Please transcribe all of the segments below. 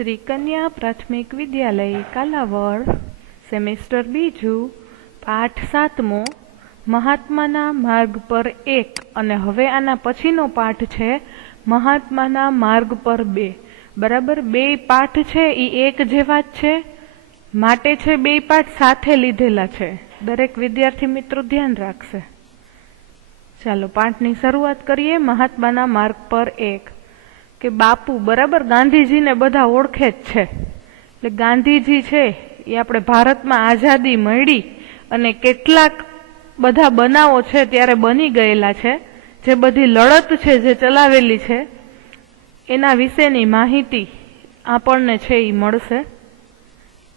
श्री कन्या प्राथमिक विद्यालय कालावड़ सेमेस्टर बीजू पाठ 7मो महात्माना मार्ग पर 1 અને હવે આના પછીનો પાઠ છે મહાત્માના માર્ગ પર 2। બરાબર, બે પાઠ છે એ એક જેવા જ છે માટે છે બે પાઠ સાથે લીધેલા છે। દરેક વિદ્યાર્થી મિત્રો ધ્યાન રાખશે। ચાલો પાઠની શરૂઆત કરીએ। મહાત્માના માર્ગ પર 1 કે બાપુ, બરાબર, ગાંધીજીને બધા ઓળખે જ છે। એટલે ગાંધીજી છે એ આપણે ભારતમાં આઝાદી મળી અને કેટલાક બધા બનાવો છે ત્યારે બની ગયેલા છે, જે બધી લડત છે જે ચલાવેલી છે એના વિશેની માહિતી આપણને છે એ મળશે।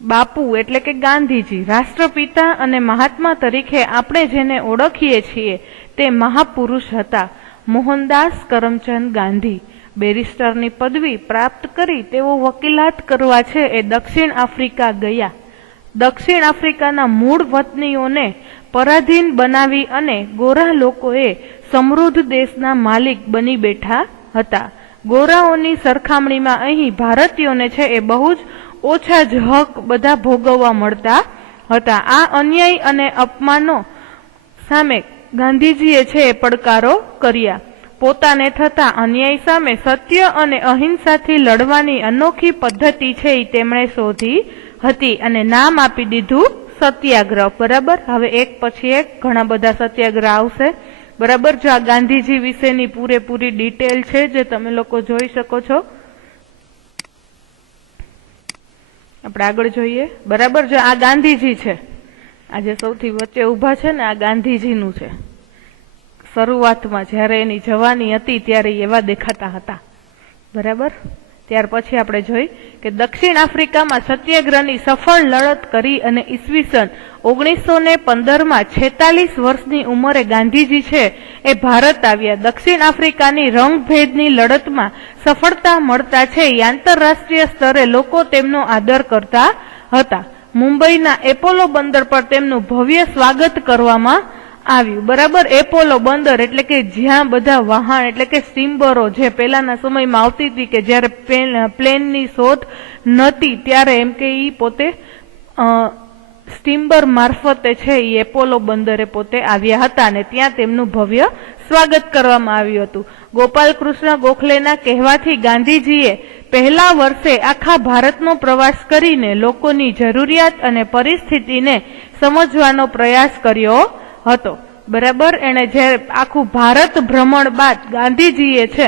બાપુ એટલે કે ગાંધીજી રાષ્ટ્રપિતા અને મહાત્મા તરીકે આપણે જેને ઓળખીએ છીએ તે મહાપુરુષ હતા। મોહનદાસ કરમચંદ ગાંધી બેરિસ્ટરની પદવી પ્રાપ્ત કરી તેઓ વકીલાત કરવા છે એ દક્ષિણ આફ્રિકા ગયા। દક્ષિણ આફ્રિકાના મૂળ વતનીઓને પરાધીન બનાવી અને ગોરા લોકોએ સમૃદ્ધ દેશના માલિક બની બેઠા હતા। ગોરાઓની સરખામણીમાં અહીં ભારતીયોને છે એ બહુ જ ઓછા જ હક બધા ભોગવવા મળતા હતા। આ અન્યાય અને અપમાનો સામે ગાંધીજીએ છે એ પડકારો કર્યા। પોતાને થતા અન્યાય સામે સત્ય અને અહિંસાથી લડવાની અનોખી પદ્ધતિ છે એ તેમણે શોધી હતી અને નામ આપી દીધું સત્યાગ્રહ। બરાબર, હવે એક પછી એક ઘણા બધા સત્યાગ્રહ આવશે। બરાબર, જો આ ગાંધીજી વિશેની પૂરેપૂરી ડિટેલ છે જે તમે લોકો જોઈ શકો છો। આપણે આગળ જોઈએ। બરાબર, જો આ ગાંધીજી છે, આજે સૌથી વચ્ચે ઊભા છે ને, આ ગાંધીજીનું છે। શરૂઆતમાં જ્યારે એની જવાની હતી ત્યારે એવા દેખાતા હતા। બરાબર, ત્યાર પછી આપણે જોઈ કે દક્ષિણ આફ્રિકામાં સત્યાગ્રહની સફળ લડત કરી અને ઈસવીસન 1915માં 46 વર્ષની ઉંમરે ગાંધીજી છે એ ભારત આવ્યા। દક્ષિણ આફ્રિકાની રંગભેદની લડતમાં સફળતા મળતા છે આંતરરાષ્ટ્રીય સ્તરે લોકો તેમનો આદર કરતા હતા। મુંબઈના એપોલો બંદર પર તેમનું ભવ્ય સ્વાગત કરવામાં આવ્યું। બરાબર, એપોલો બંદર એટલે કે જ્યાં બધા વાહન એટલે કે સ્ટીમરો જે પહેલાના સમયમાં આવતી હતી કે જ્યારે પ્લેનની શોધ નહોતી ત્યારે એમ કે ઈ પોતે સ્ટીમર મારફતે છે એ એપોલો બંદરે પોતે આવ્યા હતા અને ત્યાં તેમનું ભવ્ય સ્વાગત કરવામાં આવ્યું હતું। ગોપાલકૃષ્ણ ગોખલેના કહેવાથી ગાંધીજીએ પહેલા વર્ષે આખા ભારતનો પ્રવાસ કરીને લોકોની જરૂરિયાત અને પરિસ્થિતિને સમજવાનો પ્રયાસ કર્યો હતો। બરાબર, એને જે આખું ભારત ભ્રમણ બાદ ગાંધીજીએ છે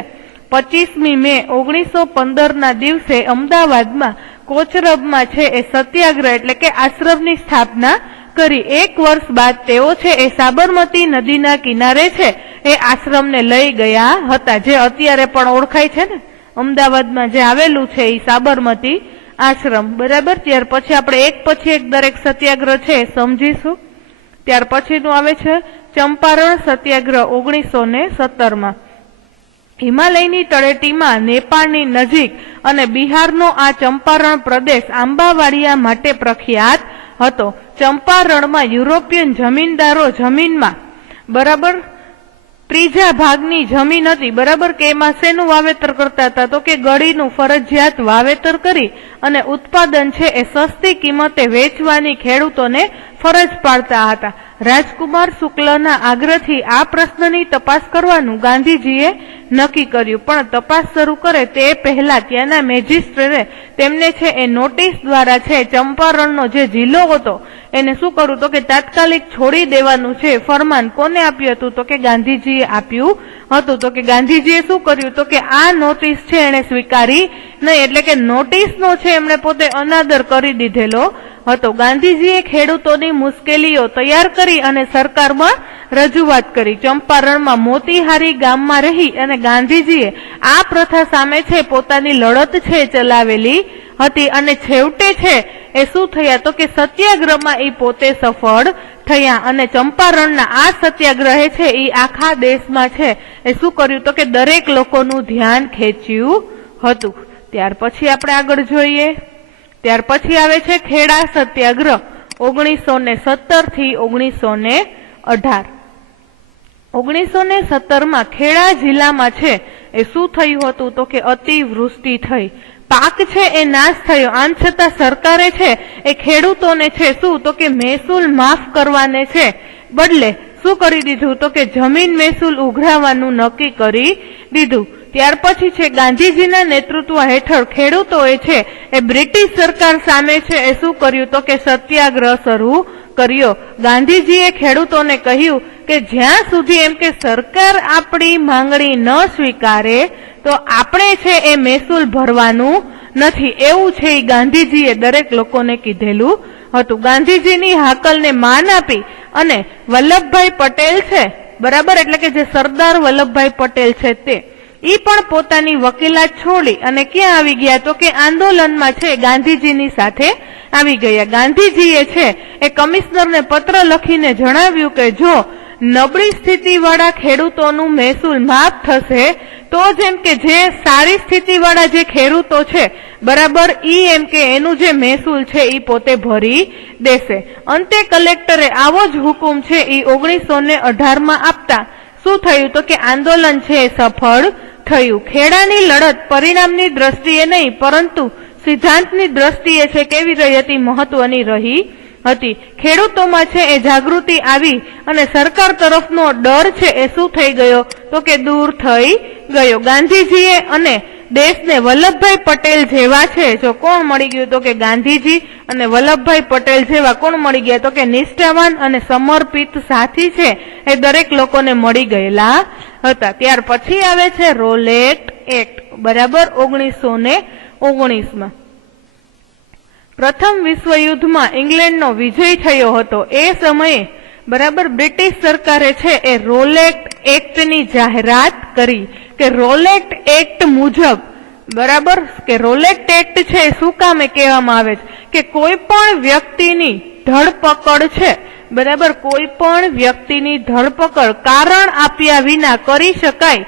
25મી મે 1915ના દિવસે અમદાવાદમાં કોચરબમાં છે એ સત્યાગ્રહ એટલે કે આશ્રમની સ્થાપના કરી। એક વર્ષ બાદ તેઓ છે એ સાબરમતી નદીના કિનારે છે એ આશ્રમને લઈ ગયા હતા, જે અત્યારે પણ ઓળખાય છે ને, અમદાવાદમાં જે આવેલું છે એ સાબરમતી આશ્રમ। બરાબર, ત્યાર પછી આપણે એક પછી એક દરેક સત્યાગ્રહ છે એ સમજીશું। ત્યાર પછીનું આવે છે ચંપારણ સત્યાગ્રહ 1917માં। હિમાલયની તળેટીમાં નેપાળની નજીક અને બિહારનો આ ચંપારણ પ્રદેશ આંબાવાડિયા માટે પ્રખ્યાત હતો। ચંપારણમાં યુરોપિયન જમીનદારો જમીનમાં, બરાબર, ત્રીજા ભાગની જમીન હતી। બરાબર, કે એમાં શેનું વાવેતર કરતા હતા તો કે ગળીનું ફરજિયાત વાવેતર કરી અને ઉત્પાદન છે એ સસ્તી કિંમતે વેચવાની ખેડૂતોને ફરજ પાડતા હતા। રાજકુમાર શુક્લના આગ્રહથી આ પ્રશ્નની તપાસ કરવાનું ગાંધીજીએ નક્કી કર્યું, પણ તપાસ શરૂ કરે તે પહેલા ત્યાંના મેજિસ્ટ્રેટે તેમને છે એ નોટિસ દ્વારા છે ચંપારણનો જે જિલ્લો હતો એને શું કરવું તો કે તાત્કાલિક છોડી દેવાનું છે ફરમાન કોને આપ્યું હતું તો કે ગાંધીજીએ આપ્યું હતું। તો કે ગાંધીજીએ શું કર્યું તો કે આ નોટિસ છે એને સ્વીકારી નહીં, એટલે કે નોટિસનો છે એમણે પોતે અનાદર કરી દીધેલો હતો। ગાંધીજીએ ખેડૂતોની મુશ્કેલીઓ તૈયાર કરી અને સરકારમાં રજૂઆત કરી। ચંપારણમાં મોતીહારી ગામમાં રહી અને ગાંધીજીએ આ પ્રથા સામે છે પોતાની લડત છે ચલાવેલી હતી અને છેવટે છે એ શું થયા તો કે સત્યાગ્રહમાં એ પોતે સફળ થયા અને ચંપારણના આ સત્યાગ્રહે છે એ આખા દેશમાં છે એ શું કર્યું તો કે દરેક લોકોનું ધ્યાન ખેંચ્યું હતું। ત્યાર પછી આપણે આગળ જોઈએ। ત્યાર પછી આવે છે ખેડા સત્યાગ્રહ 1917 થી 1918। 1917માં ખેડા જિલ્લામાં છે એ શું થયું હતું તો કે અતિવૃષ્ટિ થઈ। પાક છે એ નાશ થયો, આમ છતાં સરકારે છે એ ખેડૂતોને છે શું તો કે મહેસૂલ માફ કરવાને છે બદલે શું કરી દીધું તો કે જમીન મહેસૂલ ઉઘરાવવાનું નક્કી કરી દીધું। ત્યાર પછી છે ગાંધીજીના નેતૃત્વ હેઠળ ખેડૂતોએ છે એ બ્રિટિશ સરકાર સામે છે એ શું કર્યું તો કે સત્યાગ્રહ શરૂ કર્યો। ગાંધીજીએ ખેડૂતોને કહ્યું કે જ્યાં સુધી એમ કે સરકાર આપણી માંગણી ન સ્વીકારે તો આપણે છે એ મહેસૂલ ભરવાનું નથી, એવું છે એ ગાંધીજીએ દરેક લોકોને કીધેલું હતું। ગાંધીજીની હાકલને માન આપી અને વલ્લભભાઈ પટેલ છે બરાબર, એટલે કે જે સરદાર વલ્લભભાઈ પટેલ છે તે ઈ પણ પોતાની વકીલાત છોડી અને ક્યાં આવી ગયા તો કે આંદોલનમાં છે ગાંધીજીની સાથે આવી ગયા। ગાંધીજીએ છે એ કમિશનરને પત્ર લખીને જણાવ્યું કે જો નબળી સ્થિતિવાળા ખેડૂતોનું મહેસૂલ માફ થશે તો જ એમ કે જે સારી સ્થિતિવાળા જે ખેડૂતો છે બરાબર ઈ એમ કે એનું જે મહેસૂલ છે ઈ પોતે ભરી દેશે। અંતે કલેક્ટરે આવો જ હુકુમ છે ઈ 1918માં આપતા શું થયું તો કે આંદોલન છે એ સફળ થયું। ખેડાની લડત પરિણામની દ્રષ્ટિએ નહીં પરંતુ સિદ્ધાંતની દ્રષ્ટિએ છે કેવી રહી હતી, મહત્વની રહી હતી। ખેડૂતોમાં છે એ જાગૃતિ આવી અને સરકાર તરફનો ડર છે એ શું થઈ ગયો તો કે દૂર થઈ ગયો। ગાંધીજીએ અને દેશને વલ્લભભાઈ પટેલ જેવા છે જો કોણ મળી ગયું તો કે ગાંધીજી અને વલ્લભભાઈ પટેલ જેવા કોણ મળી ગયા તો કે નિષ્ઠાવાન અને સમર્પિત સાથી છે એ દરેક લોકોને મળી ગયેલા હતા। ત્યાર પછી આવે છે રોલેટ એક્ટ બરાબર 1919માં। પ્રથમ વિશ્વયુદ્ધમાં ઇંગ્લેન્ડનો વિજય થયો હતો એ સમયે બરાબર બ્રિટિશ સરકારે છે એ રોલેટ એક્ટની જાહેરાત કરી કે રોલેટ એક્ટ મુજબ બરાબર કે રોલેટ એક્ટ છે શું કામે કહેવામાં આવે છે કે કોઈ પણ વ્યક્તિની ધરપકડ છે બરાબર, કોઈ પણ વ્યક્તિની ધરપકડ કારણ આપ્યા વિના કરી શકાય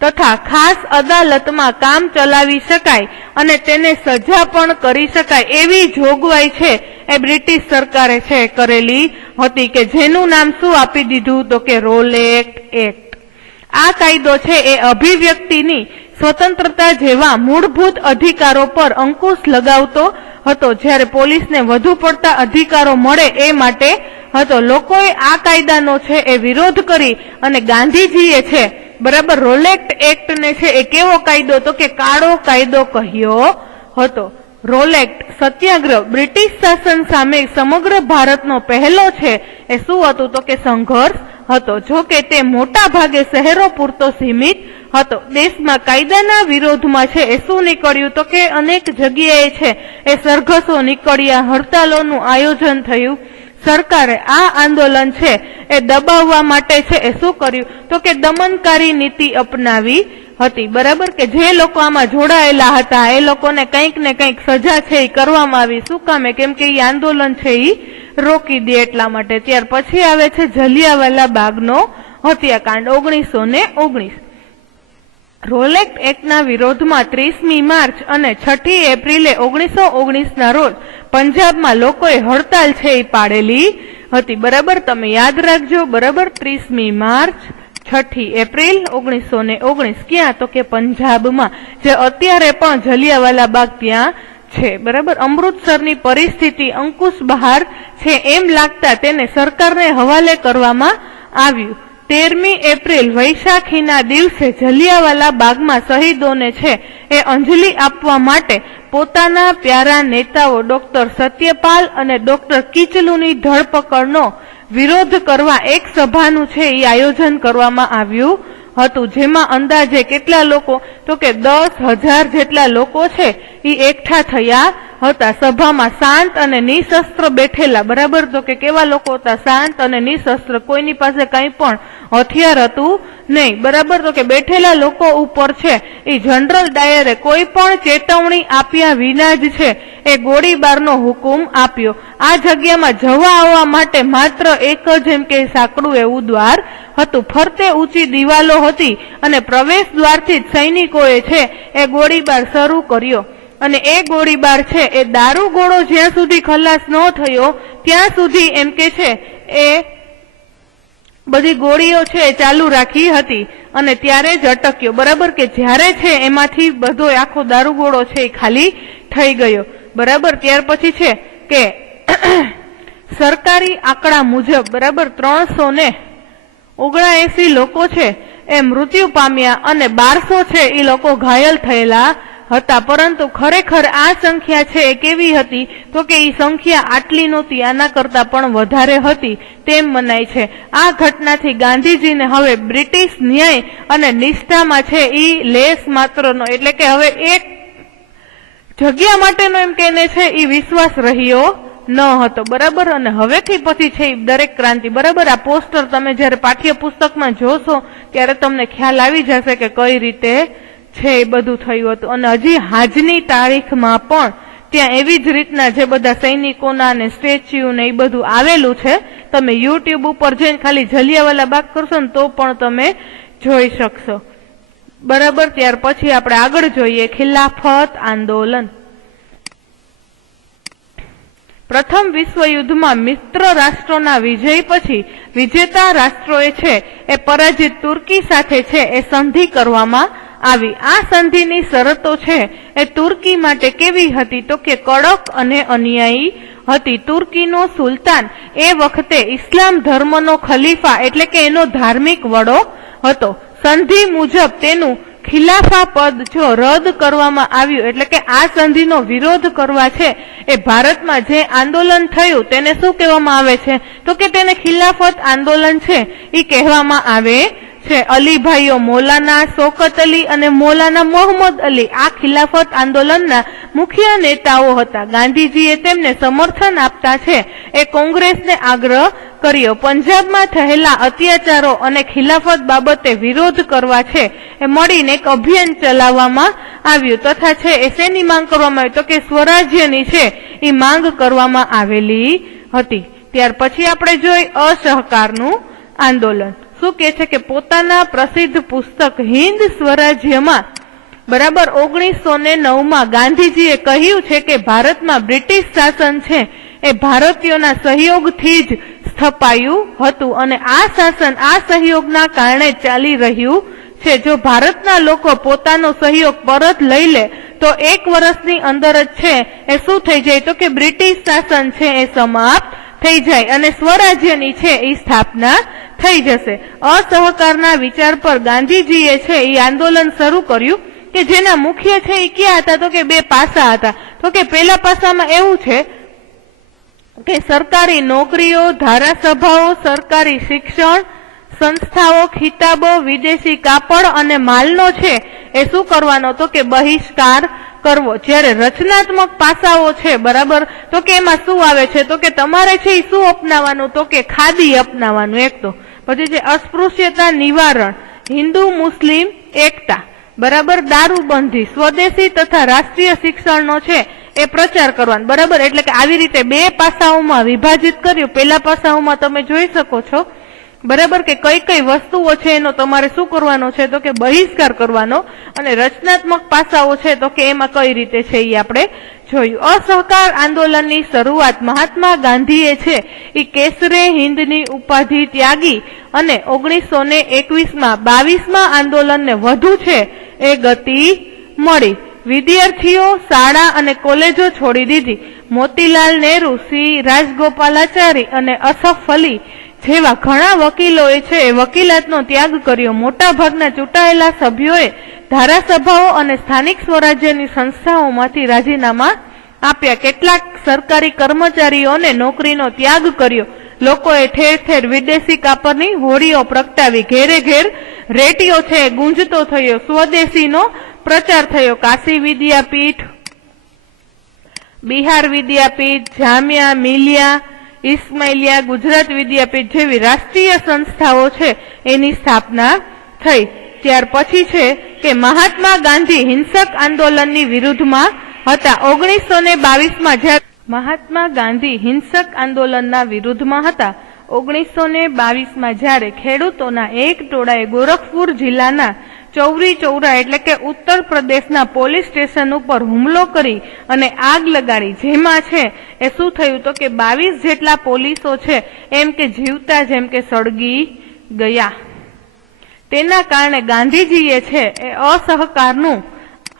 તથા ખાસ અદાલતમાં કામ ચલાવી શકાય અને તેને સજા પણ કરી શકાય એવી જોગવાઈ છે એ બ્રિટિશ સરકારે છે કરેલી હતી કે જેનું નામ શું આપી દીધું તો કે રોલેટ એક્ટ। આ કાયદો છે એ અભિવ્યક્તિની સ્વતંત્રતા જેવા મૂળભૂત અધિકારો પર અંકુશ લગાવતો હતો, જ્યારે પોલીસને વધુ પડતા અધિકારો મળે એ માટે હતો। લોકોએ આ કાયદાનો છે એ વિરોધ કરી અને ગાંધીજીએ છે બરાબર રોલેટ એક્ટ ને છે એ કેવો કાયદો તો કે કાળો કાયદો કહ્યો હતો। રોલેટ સત્યાગ્રહ બ્રિટિશ શાસન સામે સમગ્ર ભારતનો પહેલો છે એ શું હતું તો કે સંઘર્ષ હતો, જો કે તે મોટા ભાગે શહેરો પૂરતો સીમિત હતો। દેશમાં કાયદાના વિરોધમાં છે એ શું નીકળ્યું તો કે અનેક જગ્યાએ છે એ સરઘસો નીકળ્યા, હડતાલોનું આયોજન થયું। સરકારે આ આંદોલન છે એ દબાવવા માટે છે એ શું કર્યું તો કે દમનકારી નીતિ અપનાવી હતી બરાબર, કે જે લોકો આમાં જોડાયેલા હતા એ લોકોને કંઈક ને કંઈક સજા છે એ કરવામાં આવી। શું કામે કેમ કે એ આંદોલન છે એ રોકી દે એટલા માટે। ત્યાર પછી આવે છે જલિયાવાલા બાગનો હત્યાકાંડ 1919। રોલેટ એક્ટના વિરોધમાં 30મી માર્ચ અને 6ઠી એપ્રિલે 1919ના રોજ પંજાબમાં લોકોએ હડતાલ છે એ પાડેલી હતી બરાબર, તમે યાદ રાખજો બરાબર। 30મી માર્ચ 6ઠી એપ્રિલ 1919 ક્યાં તો કે પંજાબમાં, જે અત્યારે પણ જલિયાવાલા બાગ ત્યાં છે બરાબર। અમૃતસરની પરિસ્થિતિ અંકુશ બહાર છે એમ લાગતા તેને સરકારને હવાલે કરવામાં આવ્યું। 13મી એપ્રિલ વૈશાખીના દિવસે જલિયાવાલા બાગમાં શહીદોને છે એ અંજલિ આપવા માટે પોતાના પ્યારા નેતાઓ ડોક્ટર સત્યપાલ અને ડોક્ટર કિચલુની ધરપકડનો વિરોધ કરવા એક સભાનું છે એ આયોજન કરવામાં આવ્યું હતું, જેમાં અંદાજે કેટલા લોકો તો કે 10,000 જેટલા લોકો છે એ એકઠા થયા હતા। સભામાં શાંત અને નિશસ્ત્ર બેઠેલા બરાબર, તો કે કેવા લોકો હતા શાંત અને નિશસ્ત્ર, કોઈની પાસે કંઈ પણ હથિયાર હતું નહીં બરાબર, તો કે બેઠેલા લોકો ઉપર છે એ જનરલ ડાયરે કોઈ પણ ચેતવણી આપ્યા વિના જ છે એ ગોળીબારનો હુકુમ આપ્યો। આ જગ્યામાં જવા આવવા માટે માત્ર એક જ એમ કે સાંકડું એવું દ્વાર હતું, ફરતે ઊંચી દિવાલો હતી અને પ્રવેશ દ્વારથી જ સૈનિકોએ છે એ ગોળીબાર શરૂ કર્યો અને એ ગોળીબાર છે એ દારૂગોળો જ્યાં સુધી ખલાસ ન થયો ત્યાં સુધી એમ કે છે એ બધી ગોળીઓ છે એ ચાલુ રાખી હતી અને ત્યારે જ અટક્યો, બરાબર, કે જ્યારે છે એમાંથી બધો આખો દારૂગોળો છે એ ખાલી થઈ ગયો, બરાબર. ત્યાર પછી છે કે સરકારી આંકડા મુજબ, બરાબર, 379 લોકો છે એ મૃત્યુ પામ્યા અને 1200 છે એ લોકો ઘાયલ થયેલા હતા. પરંતુ ખરેખર આ સંખ્યા છે એ કેવી હતી તો કે એ સંખ્યા આટલી નહોતી, આના કરતા પણ વધારે હતી તેમ મનાય છે. આ ઘટનાથી ગાંધીજીને હવે બ્રિટિશ ન્યાય અને નિષ્ઠામાં છે એ લેશ માત્રનો, એટલે કે હવે એક જગ્યા માટેનો એમ કેને છે એ વિશ્વાસ રહ્યો ન હતો, બરાબર. અને હવેથી પછી છે દરેક ક્રાંતિ, બરાબર, આ પોસ્ટર તમે જયારે પાઠ્યપુસ્તકમાં જોશો ત્યારે તમને ખ્યાલ આવી જશે કે કઈ રીતે છે એ બધું થયું હતું. અને હજી આજની તારીખમાં પણ ત્યાં એવી જ રીતના જે બધા સૈનિકોના ને સ્ટેચ્યુ ને એ બધું આવેલું છે, તમે યુટ્યુબ ઉપર જઈને ખાલી જલિયાવાલા બાગ કરશો ને તો પણ તમે જોઈ શકશો, બરાબર. ત્યાર પછી આપણે આગળ જોઈએ ખિલાફત આંદોલન. પ્રથમ વિશ્વયુદ્ધમાં મિત્ર રાષ્ટ્રોના વિજય પછી વિજેતા રાષ્ટ્રોએ છે એ પરાજિત તુર્કી સાથે છે એ સંધિ કરવામાં આવી. આ સંધિની શરતો છે એ તુર્કી માટે કેવી હતી તો કે કડક અને અન્યાયી હતી. તુર્કીનો સુલતાન એ વખતે ઇસ્લામ ધર્મનો ખલીફા એટલે કે એનો ધાર્મિક વડો હતો. સંધિ મુજબ તેનું ખિલાફા પદ જો રદ કરવામાં આવ્યું, એટલે કે આ સંધિનો વિરોધ કરવા છે એ ભારતમાં જે આંદોલન થયું તેને શું કહેવામાં આવે છે તો કે તેને ખિલાફત આંદોલન છે એ કહેવામાં આવે છે. અલીભાઈઓ મૌલાના શૌકત અલી અને મૌલાના મોહમ્મદ અલી આ ખિલાફત આંદોલનના મુખ્ય નેતાઓ હતા. ગાંધીજીએ તેમને સમર્થન આપતા છે એ કોંગ્રેસને આગ્રહ કર્યો. પંજાબમાં થયેલા અત્યાચારો અને ખિલાફત બાબતે વિરોધ કરવા છે એ મળીને એક અભિયાન ચલાવવામાં આવ્યું તથા છે એ શેની માંગ કરવામાં આવી તો કે સ્વરાજ્યની છે એ માંગ કરવામાં આવેલી હતી. ત્યાર પછી આપણે જોઈ અસહકારનું આંદોલન. શું કે છે કે પોતાના પ્રસિદ્ધ પુસ્તક હિન્દ સ્વરાજ્યમાં, બરાબર, 1909માં ગાંધીજીએ કહ્યું છે કે ભારતમાં બ્રિટિશ શાસન છે એ ભારતીયોના સહયોગથી જ સ્થપાયું હતું અને આ શાસન આ સહયોગના કારણે ચાલી રહ્યું છે. જો ભારતના લોકો પોતાનો સહયોગ પરત લઈ લે તો 1 વર્ષની અંદર જ છે એ શું થઈ જાય તો કે બ્રિટિશ શાસન છે એ સમાપ્ત થઈ જાય અને સ્વરાજ્યની છે એ સ્થાપના થઈ જશે. અસહકારના વિચાર પર ગાંધીજીએ છે એ આંદોલન શરૂ કર્યું કે જેના મુખ્ય છે એ ક્યાં હતા તો કે 2 પાસા હતા. તો કે પહેલા પાસામાં એવું છે કે સરકારી નોકરીઓ, ધારાસભાઓ, સરકારી શિક્ષણ સંસ્થાઓ, ખિતાબો, વિદેશી કાપડ અને માલનો છે એ શું કરવાનો તો કે બહિષ્કાર કરવો. જ્યારે રચનાત્મક પાસાઓ છે, બરાબર, તો કે એમાં શું આવે છે તો કે તમારે છે એ શું અપનાવવાનું તો કે ખાદી અપનાવવાનું એક તો. પછી છે અસ્પૃશ્યતા નિવારણ, હિન્દુ મુસ્લિમ એકતા, બરાબર, દારૂબંધી, સ્વદેશી તથા રાષ્ટ્રીય શિક્ષણનો છે એ પ્રચાર કરવાનો, બરાબર. એટલે કે આવી રીતે 2 પાસાઓમાં વિભાજિત કર્યું. પહેલા પાસાઓમાં તમે જોઈ શકો છો, બરાબર, કે કઈ કઈ વસ્તુઓ છે એનો તમારે શું કરવાનો છે તો કે બહિષ્કાર કરવાનો અને રચનાત્મક પાસાઓ છે તો કે એમાં કઈ રીતે છે એ આપણે જોયું. અસહકાર આંદોલનની શરૂઆત મહાત્મા ગાંધીએ છે એ કેસરે હિન્દની ઉપાધિ ત્યાગી અને 1921માં 22મા આંદોલનને વધુ છે એ ગતિ મળી. વિદ્યાર્થીઓ શાળા અને કોલેજો છોડી દીધી. મોતીલાલ નહેરુ, સી રાજગોપાલાચારી અને અસફ અલી જેવા ઘણા વકીલોએ છે એ વકીલાતનો ત્યાગ કર્યો. મોટા ભાગના ચૂંટાયેલા સભ્યોએ ધારાસભાઓ અને સ્થાનિક સ્વરાજ્યની સંસ્થાઓમાંથી રાજીનામા આપ્યા. કેટલાક સરકારી કર્મચારીઓને નોકરીનો ત્યાગ કર્યો. લોકોએ ઠેર ઠેર વિદેશી કાપડની હોડીઓ પ્રગટાવી. ઘેરે ઘેર રેડિયો છે ગુંજતો થયો. સ્વદેશીનો પ્રચાર થયો. કાશી વિદ્યાપીઠ, બિહાર વિદ્યાપીઠ, જામિયા મિલિયા ઇસ્માઇલિયા, ગુજરાત વિદ્યાપીઠ જેવી રાષ્ટ્રીય સંસ્થાઓ છે એની સ્થાપના થઈ. ત્યાર પછી છે કે મહાત્મા ગાંધી હિંસક આંદોલનની વિરુદ્ધમાં હતા. 1922માં જ્યારે મહાત્મા ગાંધી હિંસક આંદોલનના વિરુદ્ધમાં હતા. 1922માં જ્યારે ખેડૂતોના એક ટોળાએ ગોરખપુર જિલ્લાના ચૌરી ચૌરા એટલે કે ઉત્તર પ્રદેશના પોલીસ સ્ટેશન ઉપર હુમલો કરી અને આગ લગાડી. જેમાં છે એ શું થયું તો કે 22 જેટલા પોલીસો છે એમ કે જીવતા જેમ કે સળગી ગયા. તેના કારણે ગાંધીજીએ છે એ અસહકારનું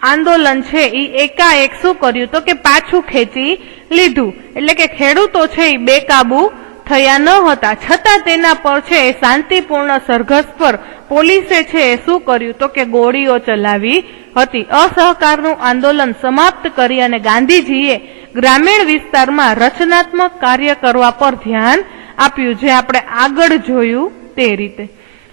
આંદોલન છે એ એકાએક શું કર્યું તો કે પાછું ખેંચી લીધું. એટલે કે ખેડૂતો છે એ બેકાબુ થયા ન હતા, છતાં તેના પર છે એ શાંતિપૂર્ણ સરઘસ પર પોલીસે છે એ શું કર્યું તો કે ગોળીઓ ચલાવી હતી. અસહકારનું આંદોલન સમાપ્ત કરી અને ગાંધીજીએ ગ્રામીણ વિસ્તારમાં રચનાત્મક કાર્ય કરવા પર ધ્યાન આપ્યું, જે આપણે આગળ જોયું તે રીતે.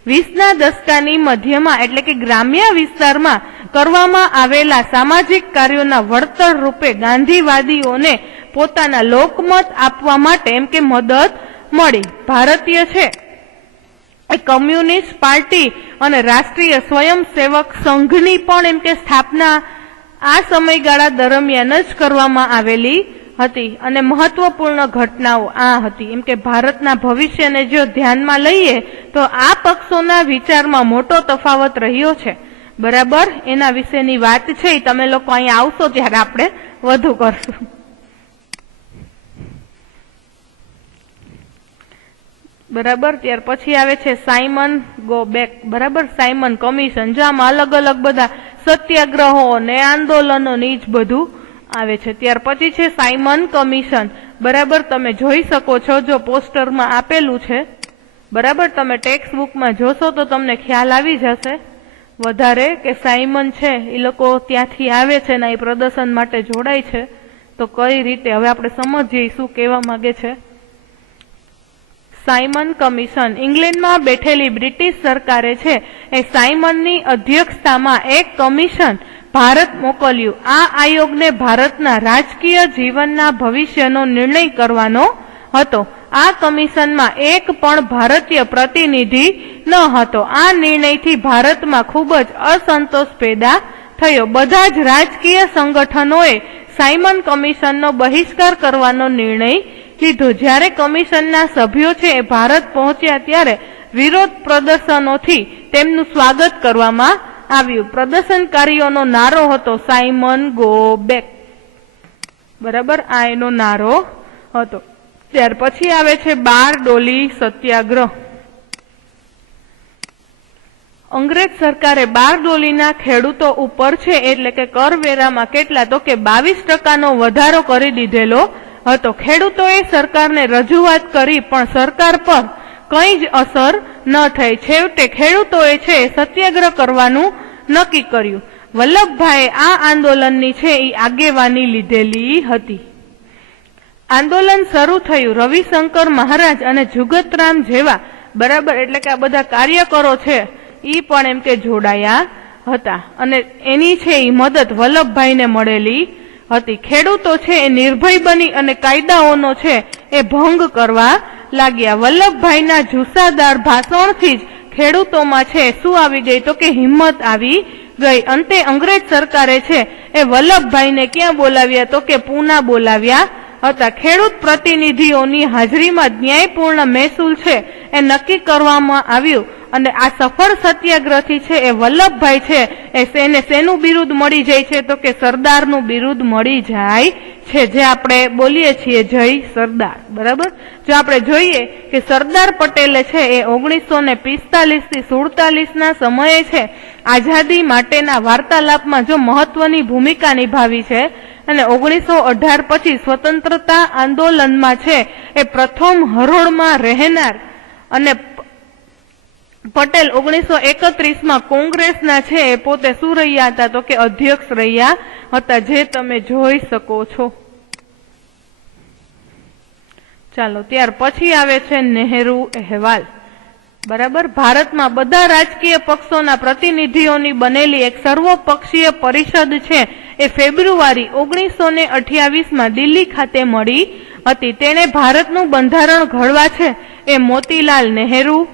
20ના દશકાની મધ્યમાં એટલે કે ગ્રામ્ય વિસ્તારમાં કરવામાં આવેલા સામાજિક કાર્યોના વળતર રૂપે ગાંધીવાદીઓને પોતાના લોકમત આપવા માટે એમ કે મદદ મળી. ભારતીય છે એ કમ્યુનિસ્ટ પાર્ટી અને રાષ્ટ્રીય સ્વયંસેવક સંઘની પણ એમ કે સ્થાપના આ સમયગાળા દરમિયાન જ કરવામાં આવેલી હતી. અને મહત્વપૂર્ણ ઘટનાઓ આ હતી. એમ કે ભારતના ભવિષ્યને જો ધ્યાનમાં લઈએ તો આ પક્ષોના વિચારમાં મોટો તફાવત રહ્યો છે, બરાબર. એના વિશેની વાત છે તમે લોકો અહીંયા આવશો ત્યારે આપણે વધુ કરશું. બરાબર. ત્યાર પછી આવે છે સાયમન ગો બેક, બરાબર, સાયમન કમિશન, જેમાં અલગ અલગ બધા સત્યાગ્રહો ને આંદોલનો ની જ બધું આવે છે. ત્યાર પછી છે સાયમન કમિશન, બરાબર. તમે જોઈ શકો છો, જો પોસ્ટરમાં આપેલું છે, બરાબર. તમે ટેક્સ્ટ બુકમાં જોશો તો તમને ખ્યાલ આવી જશે વધારે કે સાયમન છે એ લોકો ત્યાંથી આવે છે ને એ પ્રદર્શન માટે જોડાય છે. તો કઈ રીતે હવે આપણે સમજીએ શું કહેવા માંગે છે. સાયમન કમિશન ઇંગ્લેન્ડમાં બેઠેલી બ્રિટિશ સરકારે છે એ સાયમનની અધ્યક્ષતામાં એક કમિશન ભારત મોકલ્યું. આ આયોગને ભારતના રાજકીય જીવનના ભવિષ્યનો નિર્ણય કરવાનો હતો. આ કમિશનમાં એક પણ ભારતીય પ્રતિનિધિ ન હતો. આ નિર્ણયથી ભારતમાં ખૂબ જ અસંતોષ પેદા થયો. બધા જ રાજકીય સંગઠનોએ સાયમન કમિશનનો બહિષ્કાર કરવાનો નિર્ણય લીધો. જ્યારે કમિશનના સભ્યો છે એ ભારત પહોંચ્યા ત્યારે વિરોધ પ્રદર્શનોથી તેમનું સ્વાગત કરવામાં આવ્યું. પ્રદર્શનકારીઓનો નારો હતો સાયમન ગો બેક, બરાબર. આ એનો નારો હતો. ત્યાર પછી આવે છે બારડોલી સત્યાગ્રહ. અંગ્રેજ સરકારે બારડોલીના ખેડૂતો ઉપર છે એટલે કે કરવેરામાં કેટલા તો કે 22% વધારો કરી દીધેલો હતો. ખેડૂતોએ સરકારને રજૂઆત કરી પણ સરકાર પર કંઈ જ અસર ન થઈ. છેવટે ખેડૂતોએ છે સત્યાગ્રહ કરવાનું નક્કી કર્યું. વલ્લભભાઈએ આ આંદોલનની છે એ આગેવાની લીધેલી હતી. આંદોલન શરૂ થયું. રવિશંકર મહારાજ અને જુગતરામ જેવા, બરાબર, એટલે કે આ બધા કાર્યકરો છે ઈ પણ એમ કે જોડાયા હતા અને એની છે એ મદદ વલ્લભભાઈને મળેલી હતી. ખેડૂતો છે એ નિર્ભય બની અને કાયદાઓનો છે એ ભંગ કરવા લાગ્યા. વલ્લભભાઈના જુસ્સાદાર ભાષણથી જ ખેડૂતોમાં છે શું આવી ગઈ તો કે હિંમત આવી ગઈ. અંતે અંગ્રેજ સરકારે છે એ વલ્લભભાઈને ક્યાં બોલાવ્યા તો કે પૂના બોલાવ્યા હતા. ખેડૂત પ્રતિનિધિઓની હાજરીમાં ન્યાયપૂર્ણ મહેસૂલ છે એ નક્કી કરવામાં આવ્યું અને આ સફળ સત્યાગ્રહથી છે એ વલ્લભભાઈ છે એને શેનું બિરુદ મળી જાય છે તો કે સરદારનું બિરુદ મળી જાય છે, જે આપણે બોલીએ છીએ જય સરદાર, બરાબર. જો આપણે જોઈએ કે સરદાર પટેલે છે એ 1945 થી 47 સમયે છે આઝાદી માટેના વાર્તાલાપમાં જો મહત્વની ભૂમિકા નિભાવી છે અને 1918 પછી સ્વતંત્રતા આંદોલનમાં છે એ પ્રથમ હરોળમાં રહેનાર અને પટેલ 1931 કોંગ્રેસના છે એ પોતે શું રહ્યા હતા તો કે અધ્યક્ષ રહ્યા હતા, જે તમે જોઈ શકો છો. ચાલો ત્યાર પછી આવે છે નહેરુ અહેવાલ, બરાબર. ભારતમાં બધા રાજકીય પક્ષોના પ્રતિનિધિઓની બનેલી એક સર્વપક્ષીય પરિષદ છે એ ફેબ્રુઆરી 1928 દિલ્હી ખાતે મળી હતી. તેણે ભારતનું બંધારણ ઘડવા છે એ મોતીલાલ નહેરુ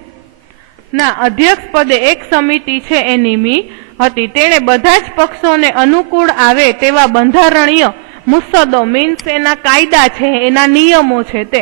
ના અધ્યક્ષ પદે એક સમિતિ છે એ નિમી હતી. તેણે બધા જ પક્ષોને અનુકૂળ આવે તેવા બંધારણીય મુસદ્દો મીન્સ એના કાયદા છે, એના નિયમો છે તે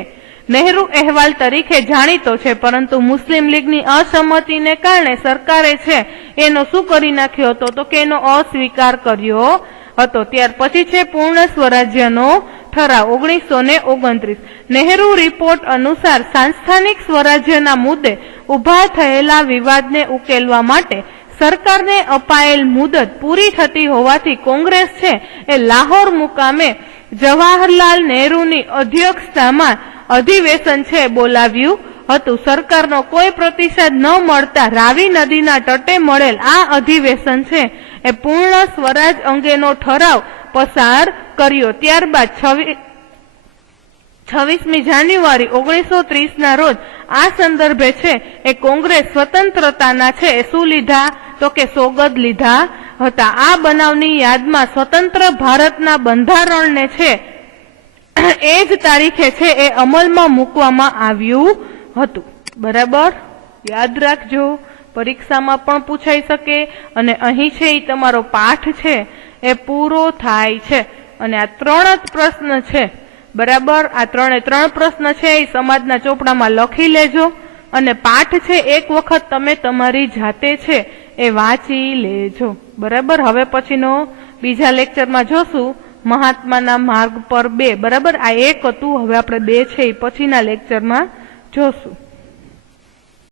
નહેરુ અહેવાલ તરીકે જાણીતો છે. પરંતુ મુસ્લિમ લીગની અસંમતિને કારણે સરકારે છે એનો શું કરી નાખ્યો હતો તો કે એનો અસ્વીકાર કર્યો હતો. ત્યાર પછી છે પૂર્ણ સ્વરાજ્યનો ઠરાવ 1929 નહેરુ રિપોર્ટ અનુસાર સંસ્થાનિક સ્વરાજ્યના મુદ્દે ઉભા થયેલા વિવાદને ઉકેલવા માટે સરકારને અપાયેલ મુદત પૂરી થતી હોવાથી કોંગ્રેસ છે એ લાહોર મુકામે જવાહરલાલ નહેરુની અધ્યક્ષતામાં અધિવેશન છે બોલાવ્યું હતું. સરકારનો કોઈ પ્રતિસાદ ન મળતા રાવી નદીના તટે મળેલ આ અધિવેશન છે એ પૂર્ણ સ્વરાજ અંગેનો ઠરાવ પસાર કર્યો. ત્યારબાદ 26મી જાન્યુઆરી 1930 ના રોજ આ સંદર્ભે છે એ કોંગ્રેસ સ્વતંત્રતાના છે એ શું લીધા તો કે સોગદ લીધા હતા. આ બનાવની યાદમાં સ્વતંત્ર ભારતના બંધારણને છે એ જ તારીખે છે એ અમલમાં મૂકવામાં આવ્યું હતું. બરાબર, યાદ રાખજો, પરીક્ષામાં પણ પૂછાઈ શકે અને અહીં છે એ તમારો પાઠ છે એ પૂરો થાય છે. અને આ 3 જ પ્રશ્ન છે. બરાબર, આ 3 પ્રશ્ન છે એ સમાજના ચોપડામાં લખી લેજો અને પાઠ છે એક વખત તમે તમારી જાતે છે એ વાંચી લેજો. બરાબર, હવે પછીનો બીજા લેક્ચરમાં જોશું મહાત્માના માર્ગ પર 2. બરાબર, આ 1 હતું, હવે આપણે 2 છે એ પછીના લેક્ચરમાં જોશું.